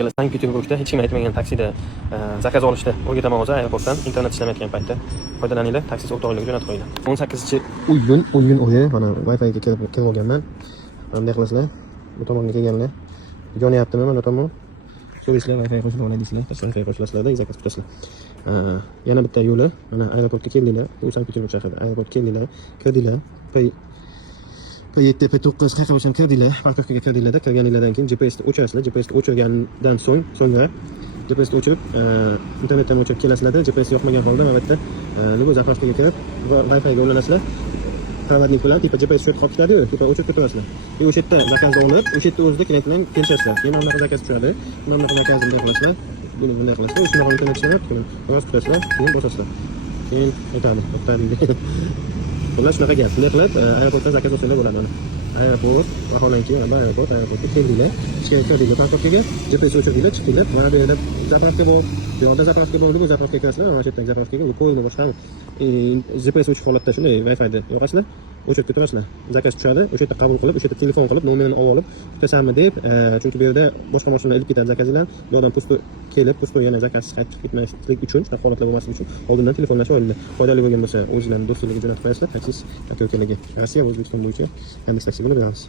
kelasiz. Sankt-Peterburgda hech kim aytmagan taksida zakaz olishda o'rgataman hozir aeroportdan internet ishlamayotgan paytda foydalaninglar, taksi o'rtoqligiga jo'natib qo'yinglar. 18-iyun oyi mana Wi-Fi ga kelib olganman. Bunday qilasizlar. Bu tomonga kelganlar. Yonyaptimi mana tomon? So'raysizlar Wi-Fi qo'shib olay deysizlar. Wi-Fi qo'shilasizlar, zakaz tutasizlar. Yana bitta yo'li, mana aeroportga keldinglar. Bu Sankt-Peterburg shahrida. Aeroportga keldinglar, kirdinglar. P7, P9 qayerga kirdinglar, parkovkaga kirdinglar-da, kirganinglardan keyin GPS-ni o'chirasizlar. GPS-ni o'chirgandan so'ngra GPS-ni o'chirib, internetdan o'chirib kelasizlar-da, GPS yoqmagan holda mana bu yerda nima zapravkaga kirib, Wi-Fi-ga ulanasizlar. Проводник bilan tipa GPS sho'rib qolibdi-ku, tipa o'chirib ketaverasizlar. O'sha yerda zakazni olib, o'sha yerda o'zida klient bilan kelishasizlar. Keyin mana bunaqa zakaz tushadi. Mana bunaqa zakazni bunday qilasizlar. Buni bunday qilasizlar. Shunaqa internet ishlayapti, biroz kutasizlar, keyin bosasizlar. Keyin o'tadi. Bular shunaqa gap. Shunday qilib, aeroportdan zakaz olsanglar bo'ladi mana. Aeroport, vaholanki mana bu aeroportga keldinglar, ishga kirdinglar, parkovkaga, GPS o'chirdinglar, chiqdinglar. Mana bu yerda zapravka bor. Bu yerda zapravka bor, bu zapravka kirasizlar, mana shu yerdan zapravkaga, qo'lni boshqami. GPS o'chib holatda shunday Wi-Fi-da yoqasizlar. O'chirib ketaverasizlar. Zakaz tushadi, o'sha yerda qabul qilib, o'sha yerda telefon qilib, nomerini olib, kutasanmi deb, chunki bu yerda boshqa mashinalar ilib ketadi zakazlar. Bu odam pusto kelib, pusto yana zakaz qaytib ketmaslik uchun, shunaqa holatlar bo'lmasligi uchun oldindan telefonlashib olinglar. Foydali bo'lgan bo'lsa, o'zingizlarning do'stlarga jo'natib qo'yasizlar, taksi aka-ukalarga. Rossiya va O'zbekiston bo'yicha Yandex taksi bo'lib beramiz.